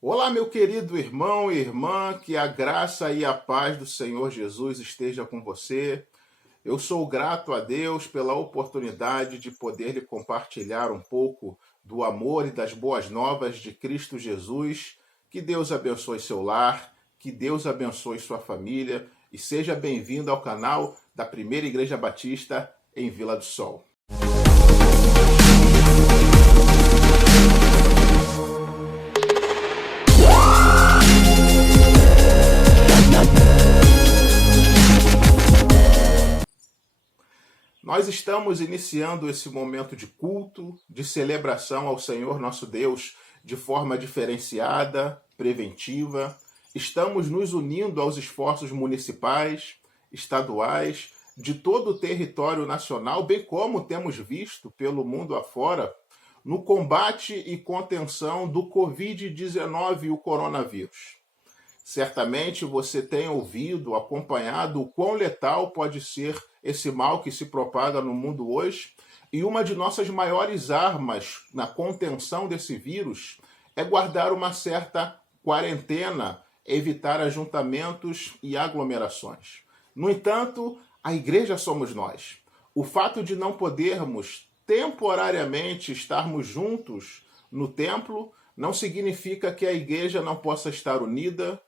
Olá, meu querido irmão e irmã, que a graça e a paz do Senhor Jesus esteja com você. Eu sou grato a Deus pela oportunidade de poder lhe compartilhar um pouco do amor e das boas novas de Cristo Jesus. Que Deus abençoe seu lar, que Deus abençoe sua família e seja bem-vindo ao canal da Primeira Igreja Batista em Vila do Sol. Nós estamos iniciando esse momento de culto, de celebração ao Senhor nosso Deus de forma diferenciada, preventiva. Estamos nos unindo aos esforços municipais, estaduais, de todo o território nacional, bem como temos visto pelo mundo afora, no combate e contenção do Covid-19 e o coronavírus. Certamente você tem ouvido, acompanhado o quão letal pode ser esse mal que se propaga no mundo hoje. E uma de nossas maiores armas na contenção desse vírus é guardar uma certa quarentena, evitar ajuntamentos e aglomerações. No entanto, a igreja somos nós. O fato de não podermos temporariamente estarmos juntos no templo não significa que a igreja não possa estar unida,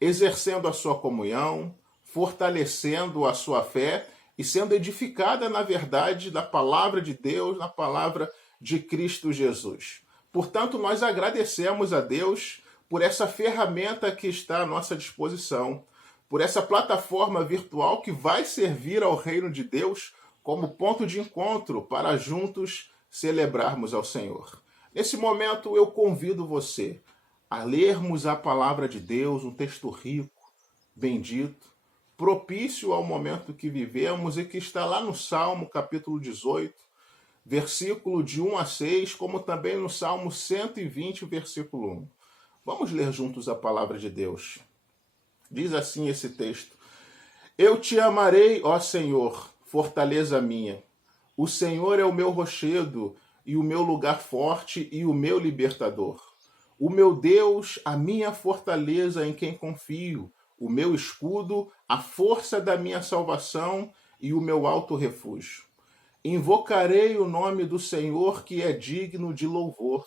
exercendo a sua comunhão, fortalecendo a sua fé e sendo edificada na verdade da palavra de Deus, na palavra de Cristo Jesus. Portanto, nós agradecemos a Deus por essa ferramenta que está à nossa disposição, por essa plataforma virtual que vai servir ao reino de Deus como ponto de encontro para juntos celebrarmos ao Senhor. Nesse momento, eu convido você a lermos a palavra de Deus, um texto rico, bendito, propício ao momento que vivemos e que está lá no Salmo capítulo 18, versículo de 1 a 6, como também no Salmo 120, versículo 1. Vamos ler juntos a palavra de Deus. Diz assim esse texto: Eu te amarei, ó Senhor, fortaleza minha. O Senhor é o meu rochedo e o meu lugar forte e o meu libertador. O meu Deus, a minha fortaleza em quem confio, o meu escudo, a força da minha salvação e o meu alto refúgio. Invocarei o nome do Senhor, que é digno de louvor,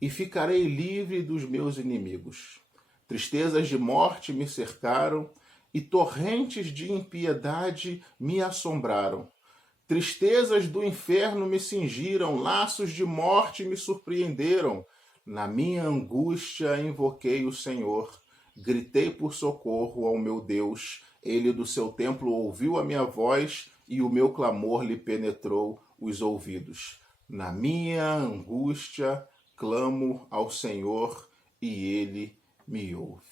e ficarei livre dos meus inimigos. Tristezas de morte me cercaram e torrentes de impiedade me assombraram. Tristezas do inferno me cingiram, laços de morte me surpreenderam. Na minha angústia invoquei o Senhor, gritei por socorro ao meu Deus. Ele do seu templo ouviu a minha voz e o meu clamor lhe penetrou os ouvidos. Na minha angústia clamo ao Senhor e ele me ouve.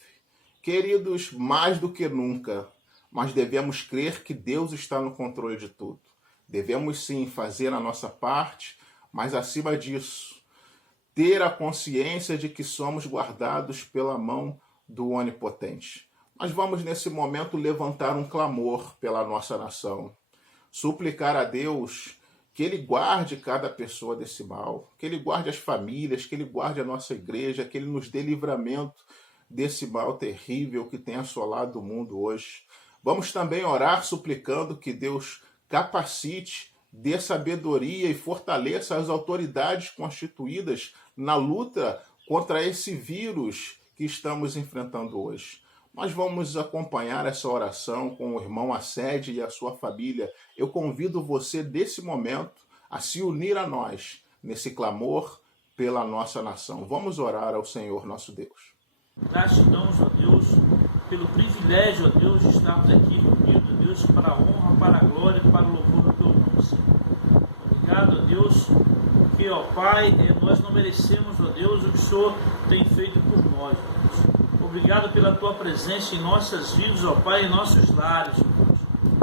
Queridos, mais do que nunca, nós devemos crer que Deus está no controle de tudo. Devemos sim fazer a nossa parte, mas acima disso, ter a consciência de que somos guardados pela mão do Onipotente. Nós vamos, nesse momento, levantar um clamor pela nossa nação. Suplicar a Deus que Ele guarde cada pessoa desse mal, que Ele guarde as famílias, que Ele guarde a nossa igreja, que Ele nos dê livramento desse mal terrível que tem assolado o mundo hoje. Vamos também orar suplicando que Deus capacite, dê sabedoria e fortaleça as autoridades constituídas na luta contra esse vírus que estamos enfrentando hoje. Nós vamos acompanhar essa oração com o irmão Assede e a sua família. Eu convido você, desse momento, a se unir a nós nesse clamor pela nossa nação. Vamos orar ao Senhor nosso Deus. Gratidão, ó Deus, pelo privilégio, ó Deus, de estarmos aqui reunidos, ó Deus, para a honra, para a glória e para o louvor do teu nome, Senhor. Obrigado, ó Deus, porque, ó Pai, nós não merecemos, ó Deus, o que o Senhor tem feito por nós, ó Deus. Obrigado pela tua presença em nossas vidas, ó Pai, em nossos lares, ó Deus.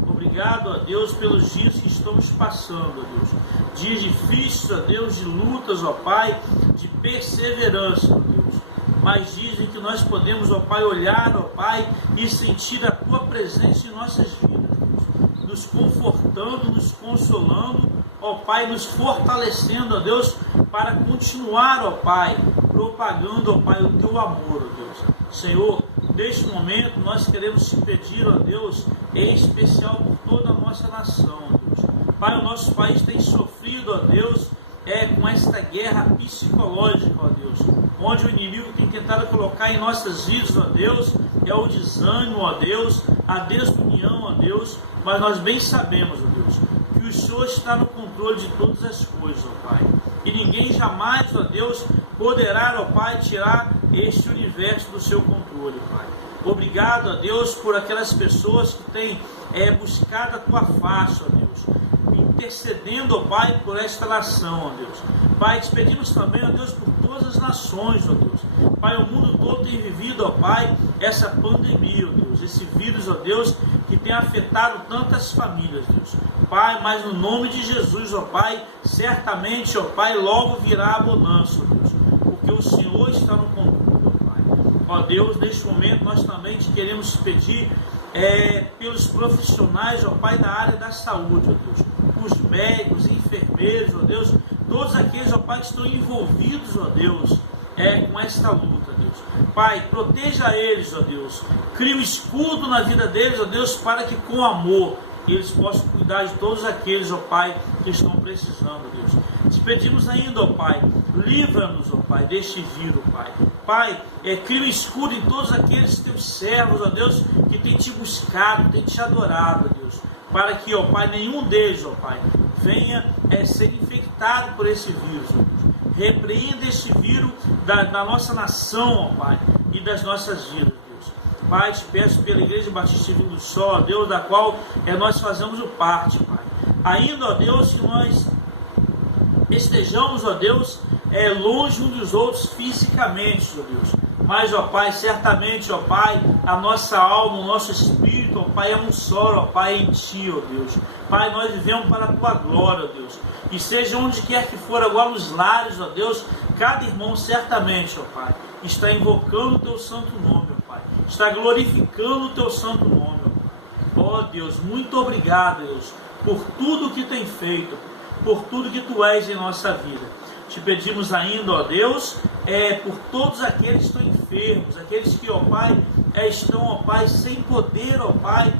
Obrigado, ó Deus, pelos dias que estamos passando, ó Deus. Dias difíceis, ó Deus, de lutas, ó Pai, de perseverança, ó Deus. Mas dizem que nós podemos, ó Pai, olhar, ó Pai, e sentir a tua presença em nossas vidas, Deus. Nos confortando, nos consolando, ó Pai, nos fortalecendo, ó Deus, para continuar, ó Pai, propagando, ó Pai, o teu amor, ó Deus. Senhor, neste momento nós queremos te pedir, ó Deus, em especial por toda a nossa nação, ó Deus. Pai, o nosso país tem sofrido, ó Deus, com esta guerra psicológica, ó Deus, onde o inimigo tem tentado colocar em nossas vidas, ó Deus, é o desânimo, ó Deus, a desunião, ó Deus, mas nós bem sabemos, ó Deus, que o Senhor está no controle de todas as coisas, ó Pai, e ninguém jamais, ó Deus, poderá, ó Pai, tirar este universo do seu controle, Pai. Obrigado, ó Deus, por aquelas pessoas que têm buscado a tua face, ó Deus, intercedendo, ó Pai, por esta nação, ó Deus. Pai, te pedimos também, ó Deus, por todas as nações, ó Deus. Pai, o mundo todo tem vivido, ó Pai, essa pandemia, ó Deus, esse vírus, ó Deus, que tem afetado tantas famílias, Deus. Pai, mas no nome de Jesus, ó Pai, certamente, ó Pai, logo virá a bonança, ó Deus, porque o Senhor está no controle, ó Pai. Ó Deus, neste momento nós também te queremos pedir pelos profissionais, ó Pai, da área da saúde, ó Deus, os médicos, enfermeiros, ó Deus, todos aqueles, ó Pai, que estão envolvidos, ó Deus, com esta luta, ó Deus. Pai, proteja eles, ó Deus, cria um escudo na vida deles, ó Deus, para que com amor eles possam cuidar de todos aqueles, ó Pai, que estão precisando, ó Deus. Te pedimos ainda, ó Pai, livra-nos, ó Pai, deste vírus, Pai. Pai, cria um escudo em todos aqueles teus servos, ó Deus, que têm te buscado, têm te adorado, ó Deus, para que, ó Pai, nenhum deles, ó Pai, venha ser infectado por esse vírus, ó Deus. Repreenda esse vírus da nossa nação, ó Pai, e das nossas vidas, Deus. Pai, te peço pela Igreja Batista Divino do Sol, ó Deus, da qual nós fazemos o parte, Pai. Ainda, ó Deus, que nós estejamos, ó Deus, longe uns dos outros fisicamente, ó Deus. Mas, ó Pai, certamente, ó Pai, a nossa alma, o nosso espírito, ó Pai, é um só, ó Pai, em Ti, ó Deus. Pai, nós vivemos para a Tua glória, ó Deus. E seja onde quer que for, agora nos lares, ó Deus, cada irmão certamente, ó Pai, está invocando o Teu santo nome, ó Pai. Está glorificando o Teu santo nome, ó Pai. Ó Deus, muito obrigado, Deus, por tudo que tem feito, por tudo que Tu és em nossa vida. Te pedimos ainda, ó Deus, por todos aqueles que estão enfermos, aqueles que, ó Pai, estão, ó Pai, sem poder, ó Pai,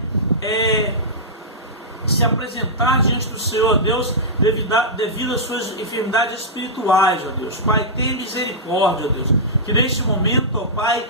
se apresentar diante do Senhor, ó Deus, devido às suas enfermidades espirituais, ó Deus. Pai, tenha misericórdia, ó Deus, que neste momento, ó Pai,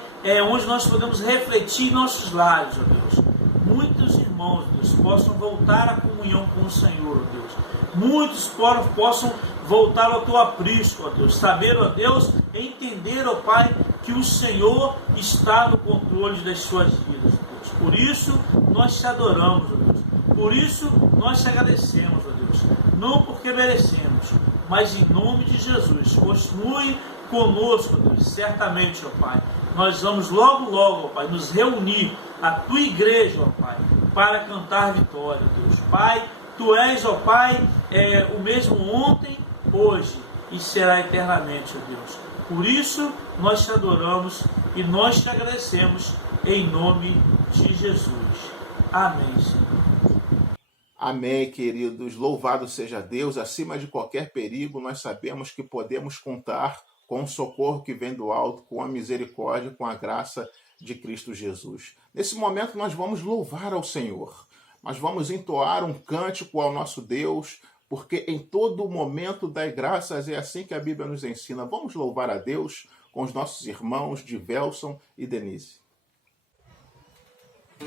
onde nós podemos refletir em nossos lares, ó Deus, muitos irmãos, ó Deus, possam voltar à comunhão com o Senhor, ó Deus. Muitos possam voltar ao Teu aprisco, ó Deus, saber, ó Deus, entender, ó Pai, que o Senhor está no controle das suas vidas, ó Deus. Por isso nós te adoramos, ó Deus. Por isso nós te agradecemos, ó Deus. Não porque merecemos, mas em nome de Jesus. Continue conosco, ó Deus. Certamente, ó Pai, nós vamos logo, logo, ó Pai, nos reunir à Tua igreja, ó Pai, para cantar vitória, ó Deus. Pai, Tu és, ó Pai, o mesmo ontem, hoje e será eternamente, ó Deus. Por isso nós te adoramos e nós te agradecemos em nome de Jesus. Amém, Senhor. Amém, queridos. Louvado seja Deus. Acima de qualquer perigo, nós sabemos que podemos contar com o socorro que vem do alto, com a misericórdia, com a graça de Cristo Jesus. Nesse momento nós vamos louvar ao Senhor. Nós vamos entoar um cântico ao nosso Deus, porque em todo momento dai graças, é assim que a Bíblia nos ensina. Vamos louvar a Deus com os nossos irmãos de Velson e Denise. 1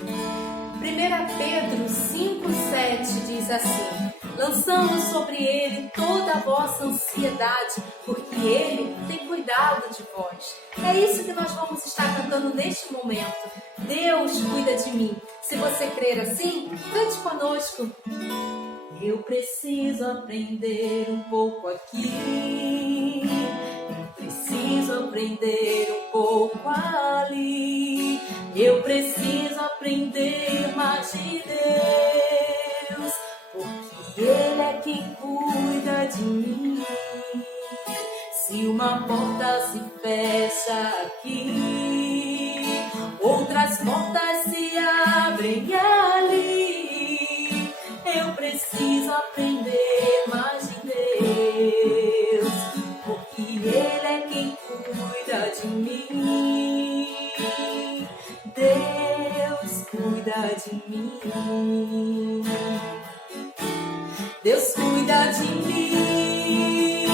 Pedro 5,7 diz assim: lançando sobre ele toda a vossa ansiedade, porque ele tem cuidado de vós. É isso que nós vamos estar cantando neste momento. Deus cuida de mim. Se você crer assim, cante conosco. Eu preciso aprender um pouco aqui, eu preciso aprender um pouco ali, eu preciso aprender mais de Deus, porque Ele é quem cuida de mim. Se uma porta se fecha aqui, outras portas se abrem ali. Eu preciso aprender mais de Deus, porque Ele é quem cuida cuida de mim. Deus cuida de mim,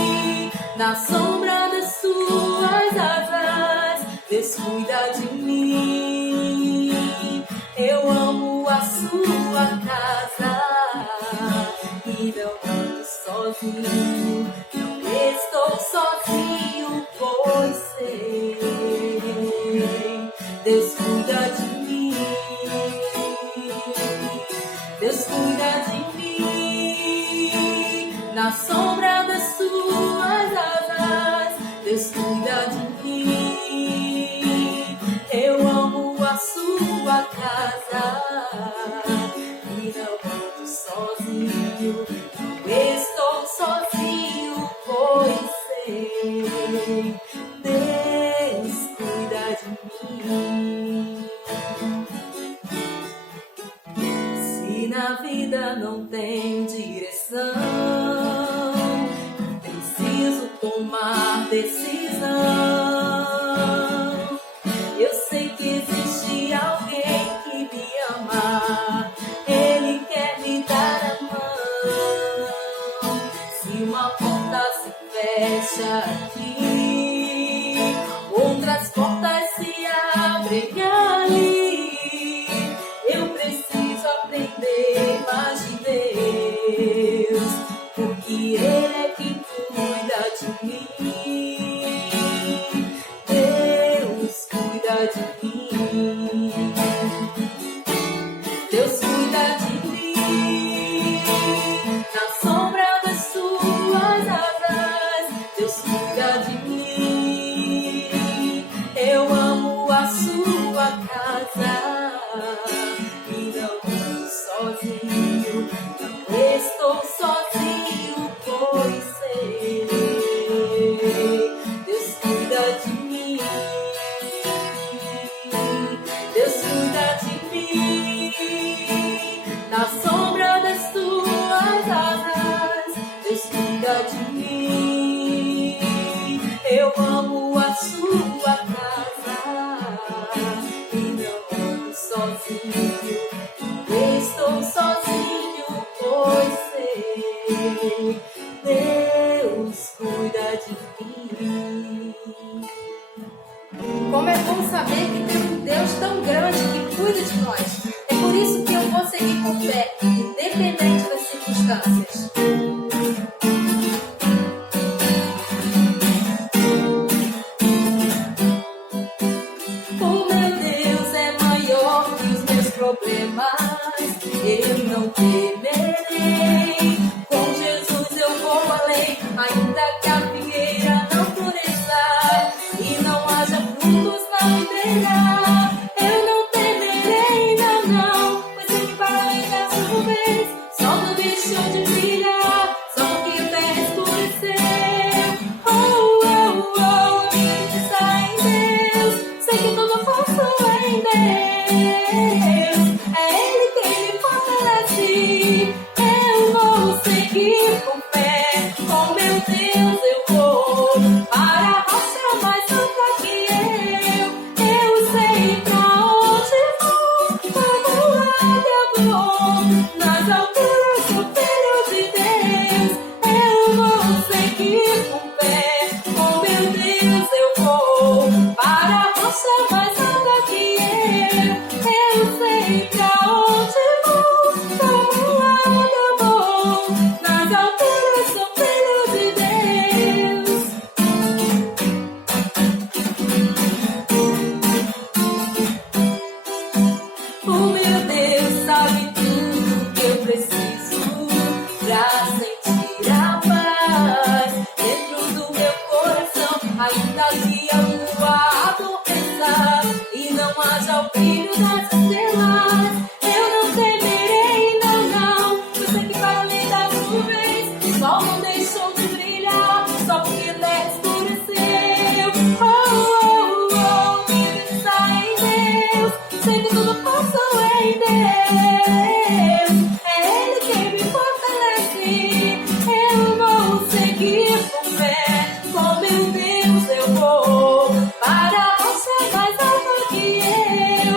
na sombra das suas asas. Deus cuida de mim, eu amo a sua casa. E não ando sozinho, não estou sozinho, pois sei, Deus cuida de mim. Deus cuida de mim, na sombra das suas asas. Deus cuida de mim, eu amo a sua casa. E não ando sozinho, não estou sozinho, pois sei, Deus cuida de mim. Se na vida não tem direção, preciso tomar decisão. Eu sei que existe alguém que me ama, Ele quer me dar a mão. Se uma porta se fecha aqui, outras portas se abrem ali. Eu preciso aprender mais de Deus, porque Ele é quem cuida de mim. Deus cuida de mim. Deus cuida de mim, na sombra das suas asas. Deus cuida de mim, eu amo a sua casa. E não ando sozinho, não estou sozinho, pois sei, Deus cuida de mim. Deus cuida de mim, na sombra das tuas asas. Deus cuida de mim, eu amo a sua casa. E não ando sozinho, estou sozinho, pois sei, Deus cuida de mim. Como é bom saber que tem um Deus tão grande que cuida de nós. É por isso que eu vou seguir com fé, independente das circunstâncias. O meu Deus é maior que os meus problemas, eu não temerei. Com Jesus eu vou além, ainda que a figueira não floresça e não haja frutos na videira. Eu não temerei, não, não, pois sei que para além das nuvens, sol não deixou de brilhar, só porque a terra escureceu. Oh, oh, oh, ele está em Deus, sei que tudo posso em Deus. É Ele quem me fortalece, eu vou seguir com fé. Com meu Deus eu vou para a rocha mais alta que eu sei pra onde vou, como águia vou, nas alturas do filho de Deus. Eu vou seguir com fé, com meu Deus eu vou para a rocha mais alta que eu sei pra onde vou, como águia vou, nas alturas do filho de Deus. O meu Deus sabe tudo que eu preciso pra sentir a paz dentro do meu coração, ainda que a lua adormeça e não haja o brilho das estrelas. Eu não temerei, não, não, pois sei que para além das nuvens o sol não deixou de brilhar, só porque a terra escureceu. Oh, oh, oh, ele está em Deus, sei que tudo posso em Deus. É Ele quem me fortalece, eu vou seguir com fé. Com meu Deus eu vou para a rocha mais alta que eu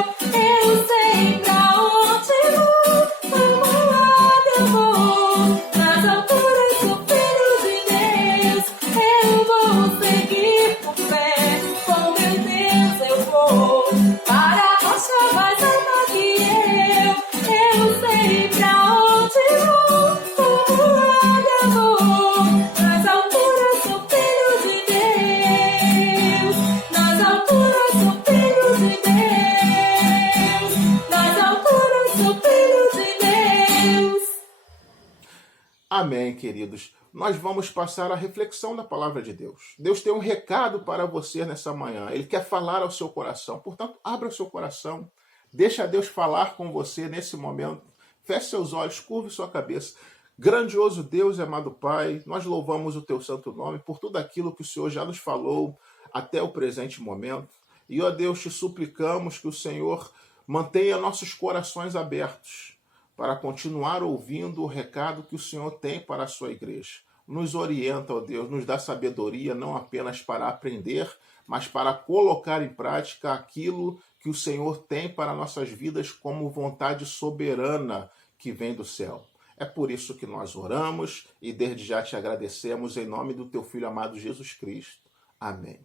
Amém, queridos. Nós vamos passar a reflexão da palavra de Deus. Deus tem um recado para você nessa manhã. Ele quer falar ao seu coração. Portanto, abra o seu coração. Deixa Deus falar com você nesse momento. Feche seus olhos, curve sua cabeça. Grandioso Deus e amado Pai, nós louvamos o teu santo nome por tudo aquilo que o Senhor já nos falou até o presente momento. E, ó Deus, te suplicamos que o Senhor mantenha nossos corações abertos para continuar ouvindo o recado que o Senhor tem para a sua igreja. Nos orienta, ó Deus, nos dá sabedoria não apenas para aprender, mas para colocar em prática aquilo que o Senhor tem para nossas vidas como vontade soberana que vem do céu. É por isso que nós oramos e desde já te agradecemos em nome do teu Filho amado Jesus Cristo. Amém.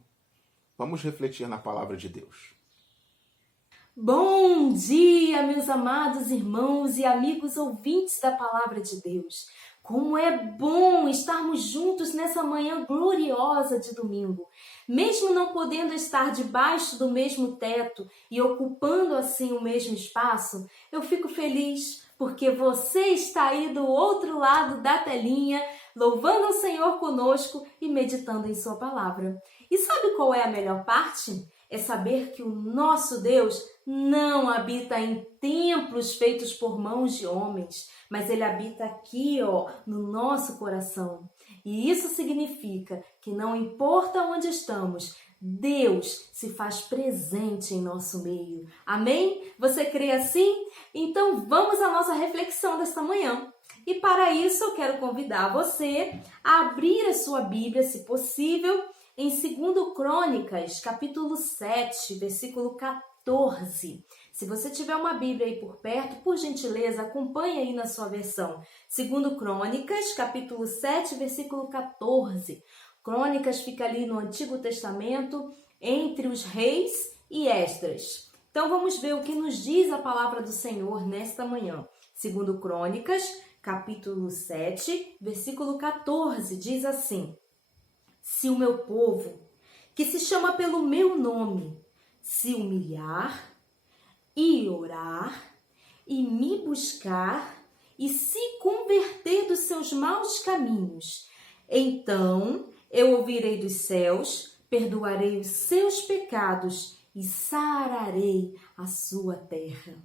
Vamos refletir na palavra de Deus. Bom dia, meus amados irmãos e amigos ouvintes da Palavra de Deus. Como é bom estarmos juntos nessa manhã gloriosa de domingo. Mesmo não podendo estar debaixo do mesmo teto e ocupando assim o mesmo espaço, eu fico feliz porque você está aí do outro lado da telinha, louvando o Senhor conosco e meditando em sua palavra. E sabe qual é a melhor parte? É saber que o nosso Deus não habita em templos feitos por mãos de homens, mas Ele habita aqui, no nosso coração. E isso significa que não importa onde estamos, Deus se faz presente em nosso meio. Amém? Você crê assim? Então vamos à nossa reflexão desta manhã. E para isso eu quero convidar você a abrir a sua Bíblia, se possível, em 2 Crônicas, capítulo 7, versículo 14. Se você tiver uma Bíblia aí por perto, por gentileza, acompanhe aí na sua versão. 2 Crônicas, capítulo 7, versículo 14. Crônicas fica ali no Antigo Testamento, entre os reis e Esdras. Então vamos ver o que nos diz a palavra do Senhor nesta manhã. 2 Crônicas, capítulo 7, versículo 14, diz assim: Se o meu povo, que se chama pelo meu nome, se humilhar e orar e me buscar e se converter dos seus maus caminhos, então eu ouvirei dos céus, perdoarei os seus pecados e sararei a sua terra.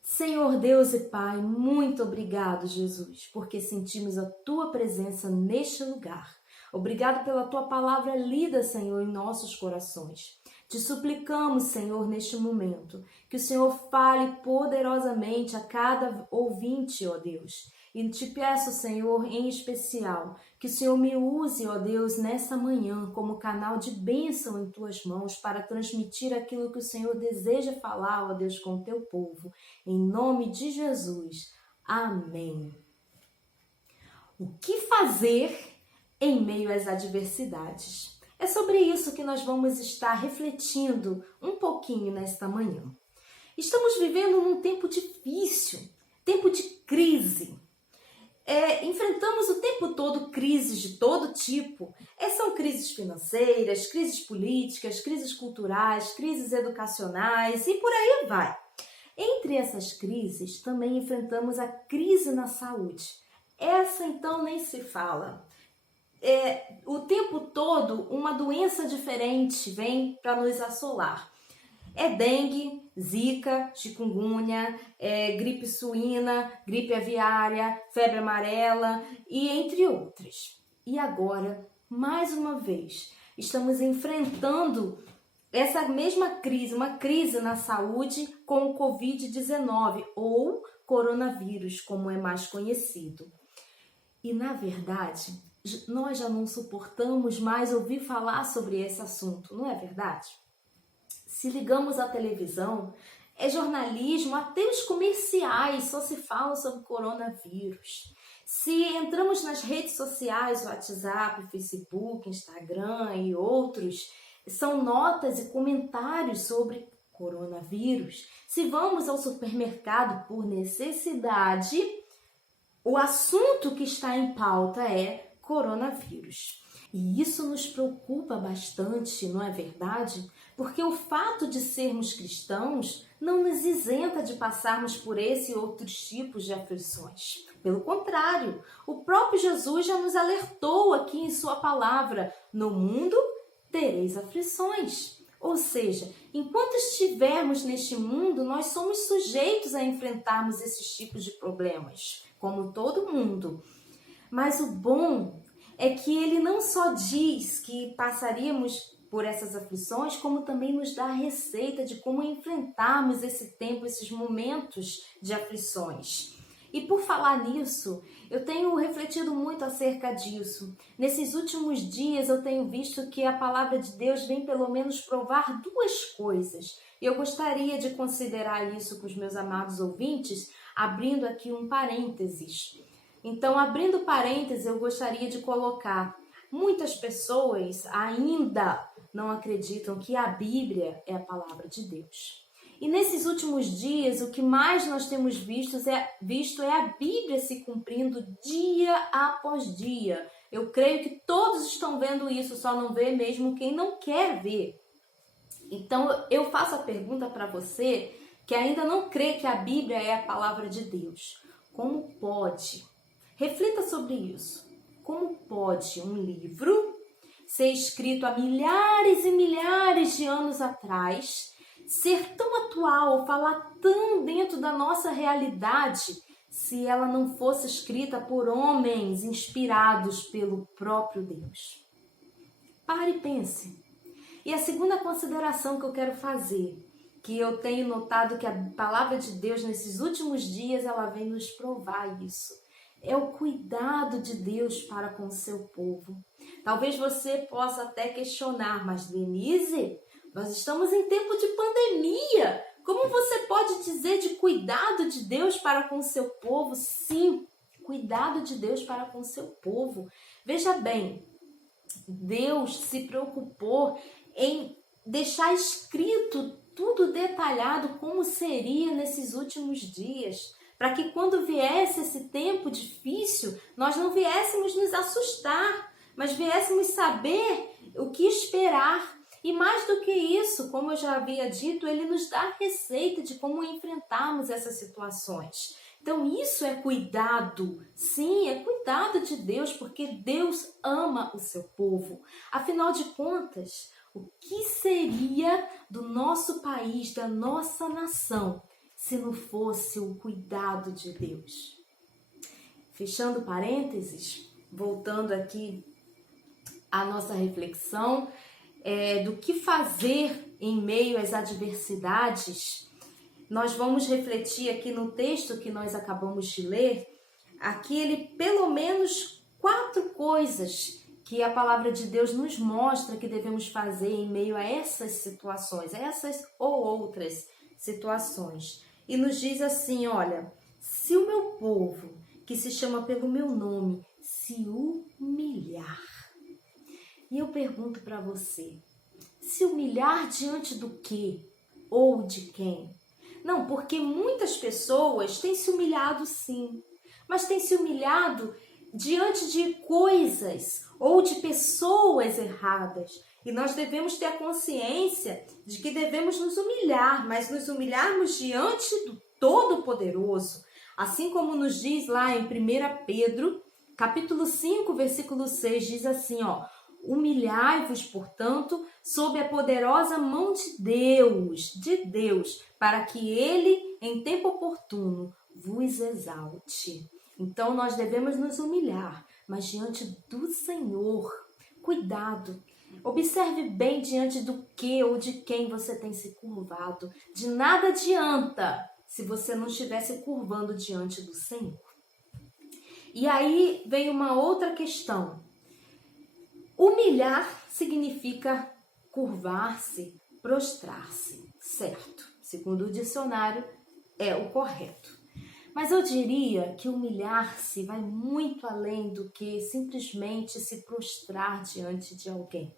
Senhor Deus e Pai, muito obrigado, Jesus, porque sentimos a Tua presença neste lugar. Obrigado pela Tua palavra lida, Senhor, em nossos corações. Te suplicamos, Senhor, neste momento, que o Senhor fale poderosamente a cada ouvinte, ó Deus. E te peço, Senhor, em especial, que o Senhor me use, ó Deus, nessa manhã como canal de bênção em Tuas mãos para transmitir aquilo que o Senhor deseja falar, ó Deus, com o Teu povo. Em nome de Jesus. Amém. O que fazer em meio às adversidades? É sobre isso que nós vamos estar refletindo um pouquinho nesta manhã. Estamos vivendo num tempo difícil, tempo de crise. Enfrentamos o tempo todo crises de todo tipo. São crises financeiras, crises políticas, crises culturais, crises educacionais e por aí vai. Entre essas crises, também enfrentamos a crise na saúde. Essa, então, nem se fala. O tempo todo, uma doença diferente vem para nos assolar. Dengue, zika, chikungunya, gripe suína, gripe aviária, febre amarela e entre outras. E agora, mais uma vez, estamos enfrentando essa mesma crise, uma crise na saúde com o Covid-19 ou coronavírus, como é mais conhecido. E, na verdade, nós já não suportamos mais ouvir falar sobre esse assunto, não é verdade? Se ligamos à televisão, jornalismo, até os comerciais só se falam sobre coronavírus. Se entramos nas redes sociais, WhatsApp, Facebook, Instagram e outros, são notas e comentários sobre coronavírus. Se vamos ao supermercado por necessidade, o assunto que está em pauta é coronavírus. E isso nos preocupa bastante, não é verdade? Porque o fato de sermos cristãos não nos isenta de passarmos por esse e outros tipos de aflições. Pelo contrário, o próprio Jesus já nos alertou aqui em sua palavra: no mundo tereis aflições. Ou seja, enquanto estivermos neste mundo, nós somos sujeitos a enfrentarmos esses tipos de problemas, como todo mundo. Mas o bom é que ele não só diz que passaríamos por essas aflições, como também nos dá a receita de como enfrentarmos esse tempo, esses momentos de aflições. E por falar nisso, eu tenho refletido muito acerca disso. Nesses últimos dias eu tenho visto que a palavra de Deus vem pelo menos provar duas coisas. E eu gostaria de considerar isso com os meus amados ouvintes, abrindo aqui um parênteses. Então, abrindo parênteses, eu gostaria de colocar: muitas pessoas ainda não acreditam que a Bíblia é a palavra de Deus. E nesses últimos dias, o que mais nós temos visto é a Bíblia se cumprindo dia após dia. Eu creio que todos estão vendo isso, só não vê mesmo quem não quer ver. Então, eu faço a pergunta para você que ainda não crê que a Bíblia é a palavra de Deus. Como pode? Reflita sobre isso. Como pode um livro ser escrito há milhares e milhares de anos atrás, ser tão atual, falar tão dentro da nossa realidade, se ela não fosse escrita por homens inspirados pelo próprio Deus? Pare e pense. E a segunda consideração que eu quero fazer, que eu tenho notado que a palavra de Deus nesses últimos dias, ela vem nos provar isso, é o cuidado de Deus para com o seu povo. Talvez você possa até questionar: mas Denise, nós estamos em tempo de pandemia. Como você pode dizer de cuidado de Deus para com o seu povo? Sim, cuidado de Deus para com o seu povo. Veja bem, Deus se preocupou em deixar escrito tudo detalhado como seria nesses últimos dias, para que quando viesse esse tempo difícil, nós não viéssemos nos assustar, mas viéssemos saber o que esperar. E mais do que isso, como eu já havia dito, ele nos dá a receita de como enfrentarmos essas situações. Então isso é cuidado, sim, é cuidado de Deus, porque Deus ama o seu povo. Afinal de contas, o que seria do nosso país, da nossa nação, se não fosse o cuidado de Deus? Fechando parênteses, voltando aqui à nossa reflexão do que fazer em meio às adversidades, nós vamos refletir aqui no texto que nós acabamos de ler, pelo menos 4 coisas que a palavra de Deus nos mostra que devemos fazer em meio a essas situações, essas ou outras situações. E nos diz assim: olha, se o meu povo, que se chama pelo meu nome, se humilhar. E eu pergunto para você, se humilhar diante do quê? Ou de quem? Não, porque muitas pessoas têm se humilhado sim, mas têm se humilhado diante de coisas ou de pessoas erradas. E nós devemos ter a consciência de que devemos nos humilhar, mas nos humilharmos diante do Todo-Poderoso. Assim como nos diz lá em 1 Pedro, capítulo 5, versículo 6, diz assim, ó: humilhai-vos, portanto, sob a poderosa mão de Deus, para que Ele, em tempo oportuno, vos exalte. Então, nós devemos nos humilhar, mas diante do Senhor. Cuidado, observe bem diante do que ou de quem você tem se curvado. De nada adianta se você não estiver se curvando diante do Senhor. E aí vem uma outra questão. Humilhar significa curvar-se, prostrar-se, certo? Segundo o dicionário, é o correto. Mas eu diria que humilhar-se vai muito além do que simplesmente se prostrar diante de alguém.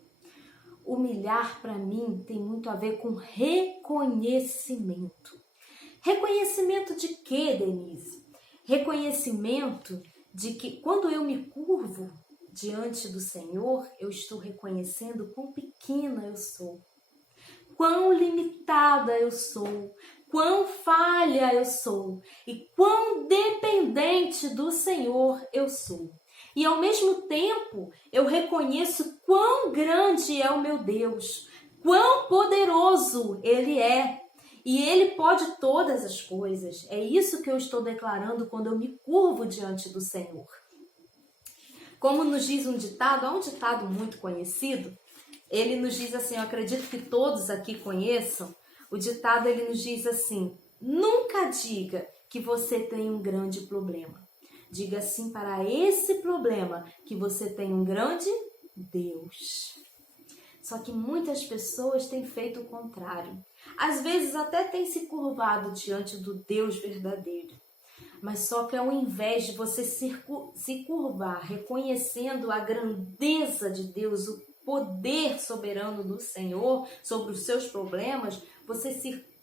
Humilhar, para mim, tem muito a ver com reconhecimento. Reconhecimento de quê, Denise? Reconhecimento de que quando eu me curvo diante do Senhor, eu estou reconhecendo quão pequena eu sou, quão limitada eu sou, quão falha eu sou e quão dependente do Senhor eu sou. E ao mesmo tempo, eu reconheço quão grande é o meu Deus, quão poderoso Ele é. E Ele pode todas as coisas. É isso que eu estou declarando quando eu me curvo diante do Senhor. Como nos diz um ditado, há um ditado muito conhecido, ele nos diz assim, eu acredito que todos aqui conheçam, o ditado ele nos diz assim, nunca diga que você tem um grande problema. Diga sim para esse problema que você tem um grande Deus. Só que muitas pessoas têm feito o contrário. Às vezes até têm se curvado diante do Deus verdadeiro. Mas só que ao invés de você se curvar, reconhecendo a grandeza de Deus, o poder soberano do Senhor sobre os seus problemas, você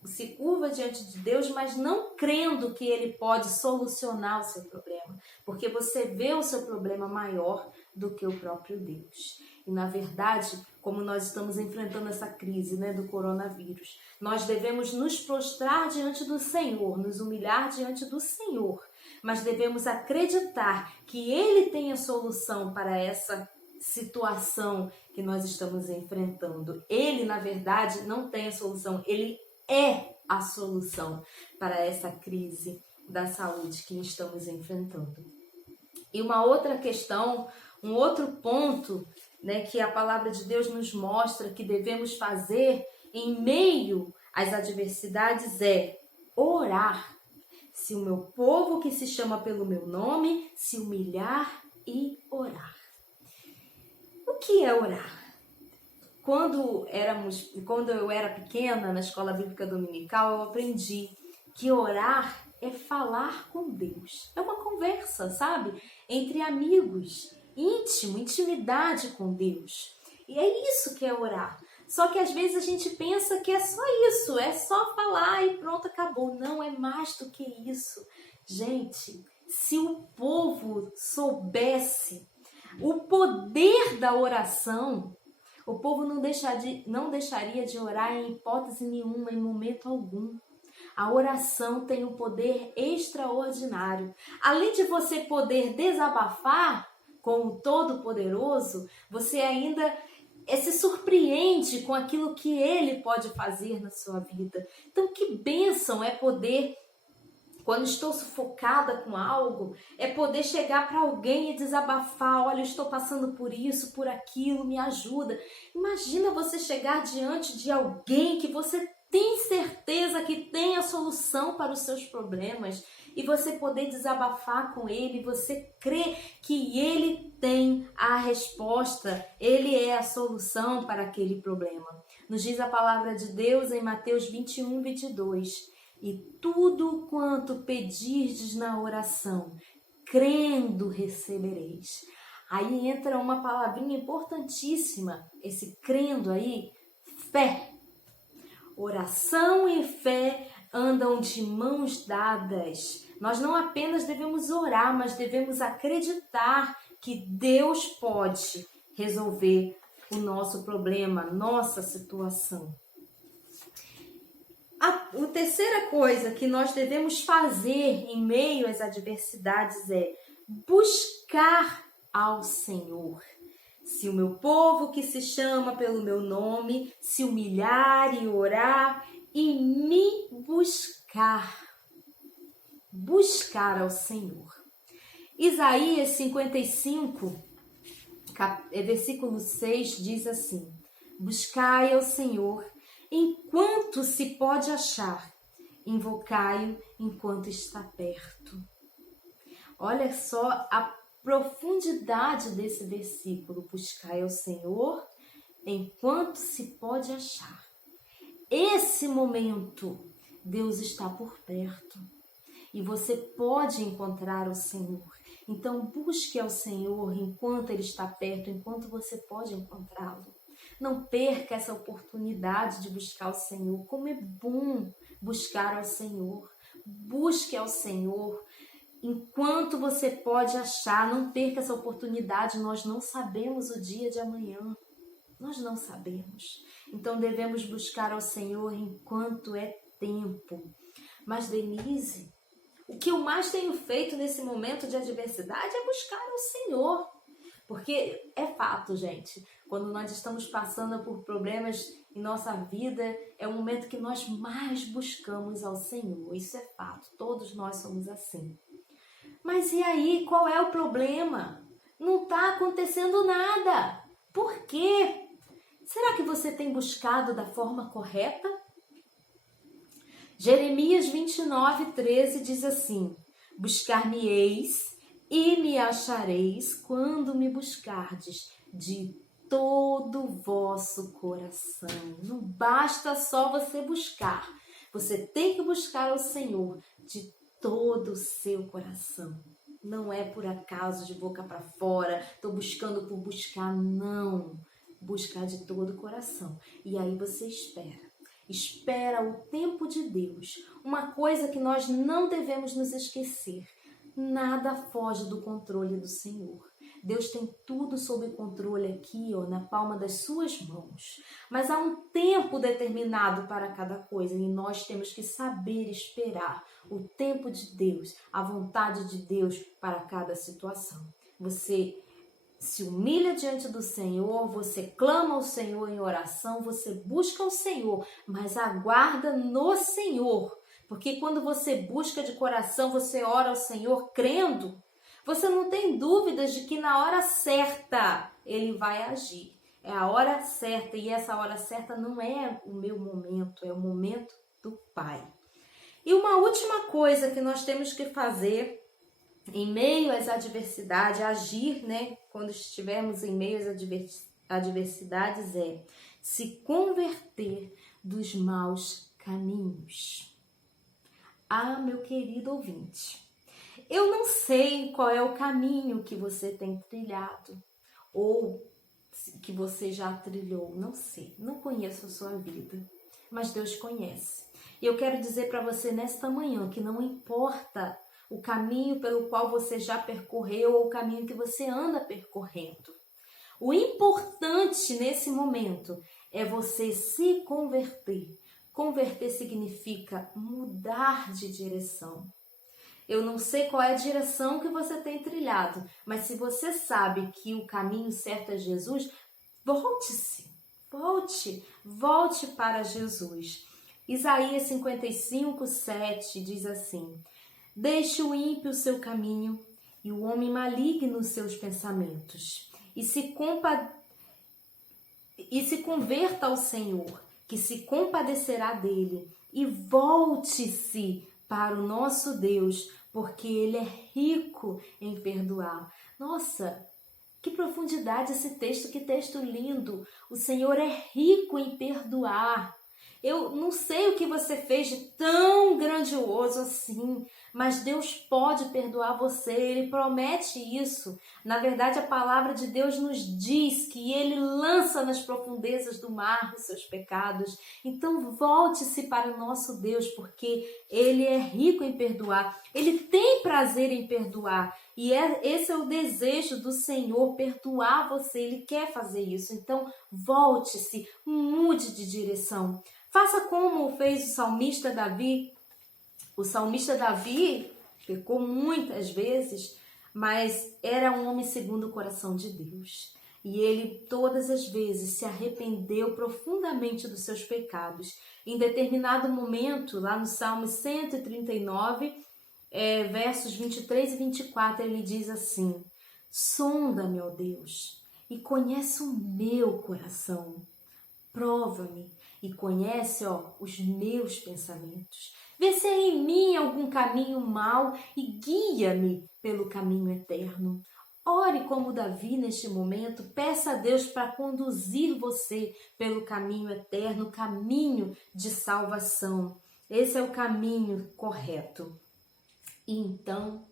se curva diante de Deus, mas não crendo que Ele pode solucionar o seu problema. Porque você vê o seu problema maior do que o próprio Deus. E na verdade, como nós estamos enfrentando essa crise, do coronavírus, nós devemos nos prostrar diante do Senhor, nos humilhar diante do Senhor, mas devemos acreditar que Ele tem a solução para essa situação que nós estamos enfrentando. Ele, na verdade, não tem a solução, Ele é a solução para essa crise da saúde que estamos enfrentando. E uma outra questão, um outro ponto, que a palavra de Deus nos mostra que devemos fazer em meio às adversidades é orar. Se o meu povo que se chama pelo meu nome se humilhar e orar. O que é orar? Quando eu era pequena, na escola bíblica dominical, eu aprendi que orar é falar com Deus. É uma conversa, sabe? Entre amigos, intimidade com Deus. E é isso que é orar. Só que às vezes a gente pensa que é só isso, é só falar e pronto, acabou. Não, é mais do que isso. Gente, se o povo soubesse o poder da oração, o povo não deixaria de orar em hipótese nenhuma, em momento algum. A oração tem um poder extraordinário. Além de você poder desabafar com o Todo-Poderoso, você ainda se surpreende com aquilo que Ele pode fazer na sua vida. Então, que bênção é poder, quando estou sufocada com algo, é poder chegar para alguém e desabafar. Olha, eu estou passando por isso, por aquilo, me ajuda. Imagina você chegar diante de alguém que você tem certeza que tem a solução para os seus problemas e você poder desabafar com ele, você crê que ele tem a resposta, ele é a solução para aquele problema. Nos diz a palavra de Deus em Mateus 21, 22. E tudo quanto pedirdes na oração, crendo recebereis. Aí entra uma palavrinha importantíssima, esse crendo aí, fé. Oração e fé andam de mãos dadas. Nós não apenas devemos orar, mas devemos acreditar que Deus pode resolver o nosso problema, a nossa situação. A terceira coisa que nós devemos fazer em meio às adversidades é buscar ao Senhor. Se o meu povo que se chama pelo meu nome se humilhar e orar e me buscar ao Senhor. Isaías 55, versículo 6 diz assim: buscai ao Senhor enquanto se pode achar, invocai-o enquanto está perto. Olha só a profundidade desse versículo. Buscai ao Senhor enquanto se pode achar. Esse momento, Deus está por perto e você pode encontrar o Senhor. Então busque ao Senhor enquanto Ele está perto, enquanto você pode encontrá-lo. Não perca essa oportunidade de buscar o Senhor. Como é bom buscar ao Senhor. Busque ao Senhor enquanto você pode achar. Não perca essa oportunidade. Nós não sabemos o dia de amanhã. Nós não sabemos. Então devemos buscar ao Senhor enquanto é tempo. Mas, Denise, o que eu mais tenho feito nesse momento de adversidade é buscar o Senhor. Porque é fato, gente, quando nós estamos passando por problemas em nossa vida, é o momento que nós mais buscamos ao Senhor. Isso é fato, todos nós somos assim. Mas e aí, qual é o problema? Não está acontecendo nada. Por quê? Será que você tem buscado da forma correta? Jeremias 29:13 diz assim: buscar-me-eis e me achareis quando me buscardes de todo o vosso coração. Não basta só você buscar. Você tem que buscar ao Senhor de todo o seu coração. Não é por acaso de boca para fora, estou buscando por buscar, não. Buscar de todo o coração. E aí você espera. Espera o tempo de Deus. Uma coisa que nós não devemos nos esquecer. Nada foge do controle do Senhor. Deus tem tudo sob controle aqui, na palma das suas mãos. Mas há um tempo determinado para cada coisa e nós temos que saber esperar o tempo de Deus, a vontade de Deus para cada situação. Você se humilha diante do Senhor, você clama ao Senhor em oração, você busca o Senhor, mas aguarda no Senhor. Porque quando você busca de coração, você ora ao Senhor crendo, você não tem dúvidas de que na hora certa Ele vai agir. É a hora certa e essa hora certa não é o meu momento, é o momento do Pai. E uma última coisa que nós temos que fazer em meio às adversidades, agir, quando estivermos em meio às adversidades, é se converter dos maus caminhos. Ah, meu querido ouvinte, eu não sei qual é o caminho que você tem trilhado ou que você já trilhou, não sei, não conheço a sua vida, mas Deus conhece. E eu quero dizer para você nesta manhã que não importa o caminho pelo qual você já percorreu ou o caminho que você anda percorrendo. O importante nesse momento é você se converter. Converter significa mudar de direção. Eu não sei qual é a direção que você tem trilhado, mas se você sabe que o caminho certo é Jesus, volte para Jesus. Isaías 55:7 diz assim: deixe o ímpio o seu caminho e o homem maligno os seus pensamentos, e se converta ao Senhor, que se compadecerá dele, e volte-se para o nosso Deus, porque Ele é rico em perdoar. Nossa, que profundidade esse texto, que texto lindo! O Senhor é rico em perdoar. Eu não sei o que você fez de tão grandioso assim, mas Deus pode perdoar você, Ele promete isso. Na verdade, a palavra de Deus nos diz que Ele lança nas profundezas do mar os seus pecados. Então, volte-se para o nosso Deus, porque Ele é rico em perdoar. Ele tem prazer em perdoar. E esse é o desejo do Senhor, perdoar você. Ele quer fazer isso. Então, volte-se, mude de direção. Faça como fez o salmista Davi. O salmista Davi pecou muitas vezes, mas era um homem segundo o coração de Deus. E ele todas as vezes se arrependeu profundamente dos seus pecados. Em determinado momento, lá no Salmo 139, versos 23 e 24, ele diz assim: sonda-me, ó Deus, e conhece o meu coração. Prova-me e conhece, os meus pensamentos. Vê se há em mim algum caminho mau e guia-me pelo caminho eterno. Ore como Davi neste momento, peça a Deus para conduzir você pelo caminho eterno, caminho de salvação. Esse é o caminho correto. E então,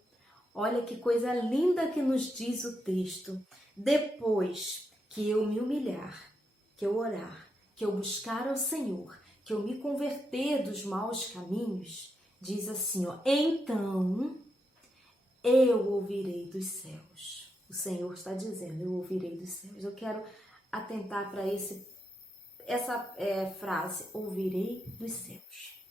olha que coisa linda que nos diz o texto. Depois que eu me humilhar, que eu orar, que eu buscar ao Senhor, que eu me converter dos maus caminhos, diz assim, então eu ouvirei dos céus. O Senhor está dizendo, eu ouvirei dos céus. Eu quero atentar para essa frase, ouvirei dos céus.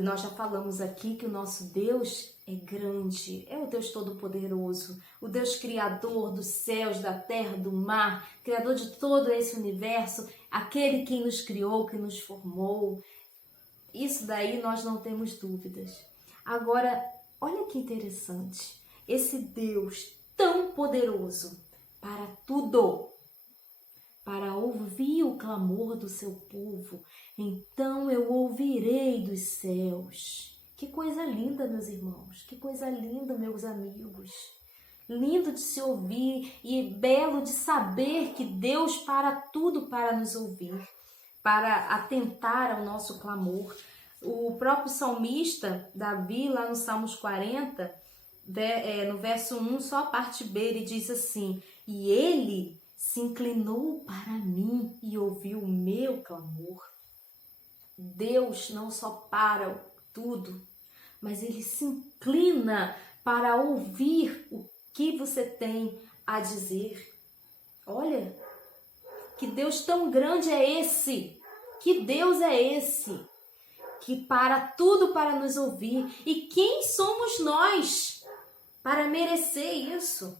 Nós já falamos aqui que o nosso Deus é grande, é o Deus Todo-Poderoso, o Deus Criador dos céus, da terra, do mar, Criador de todo esse universo, aquele que nos criou, que nos formou. Isso daí nós não temos dúvidas. Agora, olha que interessante, esse Deus tão poderoso para tudo, para ouvir o clamor do seu povo, então eu ouvirei dos céus. Que coisa linda, meus irmãos, que coisa linda, meus amigos. Lindo de se ouvir e belo de saber que Deus para tudo para nos ouvir, para atentar ao nosso clamor. O próprio salmista, Davi, lá no Salmos 40, no verso 1, só a parte B, ele diz assim: e ele se inclinou para mim e ouviu o meu clamor. Deus não só para tudo, mas ele se inclina para ouvir o que você tem a dizer. Olha, que Deus tão grande é esse? Que Deus é esse? Que para tudo para nos ouvir. E quem somos nós para merecer isso?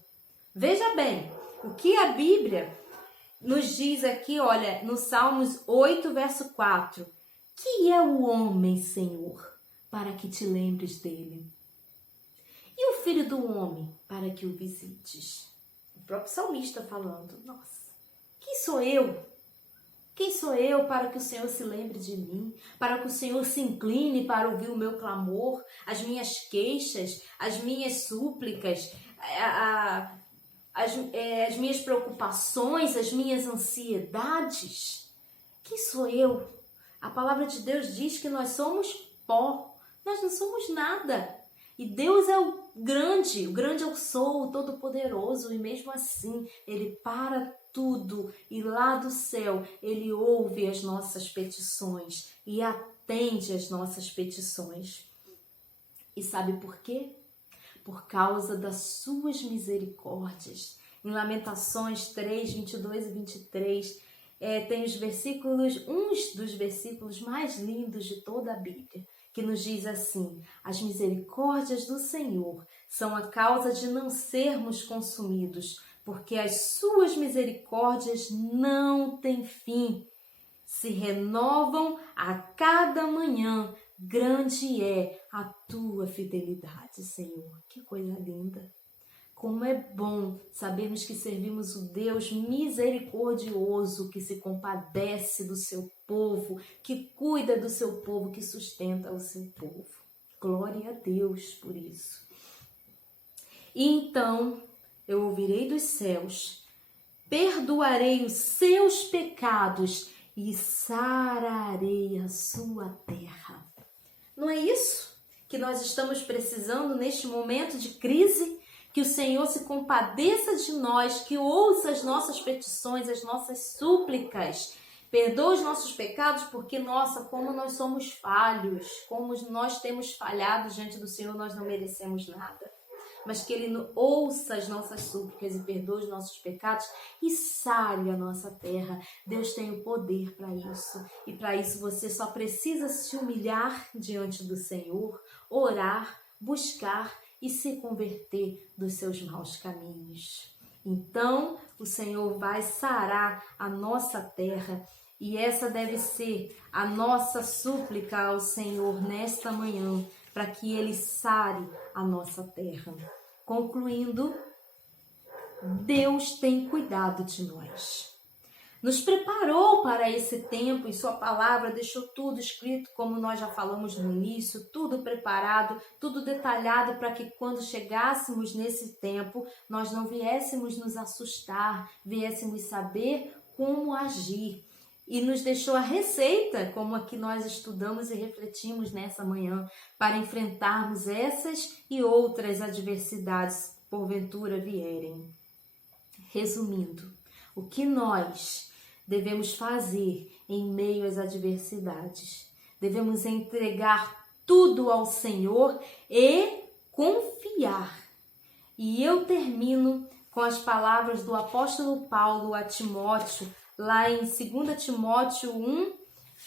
Veja bem, o que a Bíblia nos diz aqui, olha, no Salmos 8, verso 4. Que é o homem, Senhor, para que te lembres dele? E o filho do homem, para que o visites? O próprio salmista falando, nossa, quem sou eu? Quem sou eu para que o Senhor se lembre de mim? Para que o Senhor se incline para ouvir o meu clamor, as minhas queixas, as minhas súplicas, as minhas preocupações, as minhas ansiedades? Quem sou eu? A palavra de Deus diz que nós somos pó, nós não somos nada. E Deus é o grande eu sou, o Todo-Poderoso, e mesmo assim, Ele para tudo, e lá do céu, Ele ouve as nossas petições e atende as nossas petições. E sabe por quê? Por causa das suas misericórdias. Em Lamentações 3, 22 e 23, tem uns dos versículos mais lindos de toda a Bíblia, que nos diz assim: as misericórdias do Senhor são a causa de não sermos consumidos, porque as suas misericórdias não têm fim, se renovam a cada manhã, grande é a tua fidelidade, Senhor. Que coisa linda! Como é bom sabermos que servimos o Deus misericordioso, que se compadece do seu povo, que cuida do seu povo, que sustenta o seu povo. Glória a Deus por isso. E então eu ouvirei dos céus, perdoarei os seus pecados e sararei a sua terra. Não é isso que nós estamos precisando neste momento de crise? Que o Senhor se compadeça de nós, que ouça as nossas petições, as nossas súplicas, perdoa os nossos pecados, porque, nossa, como nós somos falhos, como nós temos falhado diante do Senhor, nós não merecemos nada. Mas que Ele ouça as nossas súplicas e perdoe os nossos pecados e sare a nossa terra. Deus tem o poder para isso. E para isso você só precisa se humilhar diante do Senhor, orar, buscar e se converter dos seus maus caminhos. Então, o Senhor vai sarar a nossa terra e essa deve ser a nossa súplica ao Senhor nesta manhã, para que Ele sare a nossa terra. Concluindo, Deus tem cuidado de nós. Nos preparou para esse tempo e sua palavra deixou tudo escrito, como nós já falamos no início, tudo preparado, tudo detalhado para que quando chegássemos nesse tempo, nós não viéssemos nos assustar, viéssemos saber como agir. E nos deixou a receita, como aqui nós estudamos e refletimos nessa manhã, para enfrentarmos essas e outras adversidades porventura vierem. Resumindo, o que nós devemos fazer em meio às adversidades? Devemos entregar tudo ao Senhor e confiar. E eu termino com as palavras do apóstolo Paulo a Timóteo, lá em 2 Timóteo 1,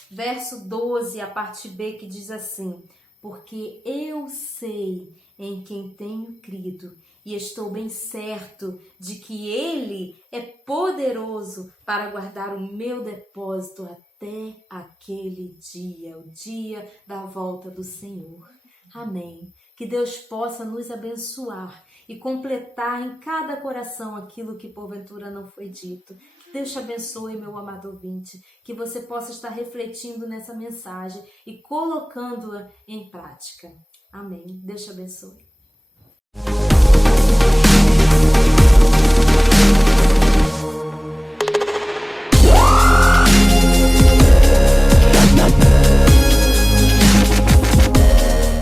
verso 12, a parte B, que diz assim: porque eu sei em quem tenho crido e estou bem certo de que Ele é poderoso para guardar o meu depósito até aquele dia, o dia da volta do Senhor. Amém. Que Deus possa nos abençoar e completar em cada coração aquilo que porventura não foi dito. Que Deus te abençoe, meu amado ouvinte, que você possa estar refletindo nessa mensagem e colocando-a em prática. Amém. Deus te abençoe.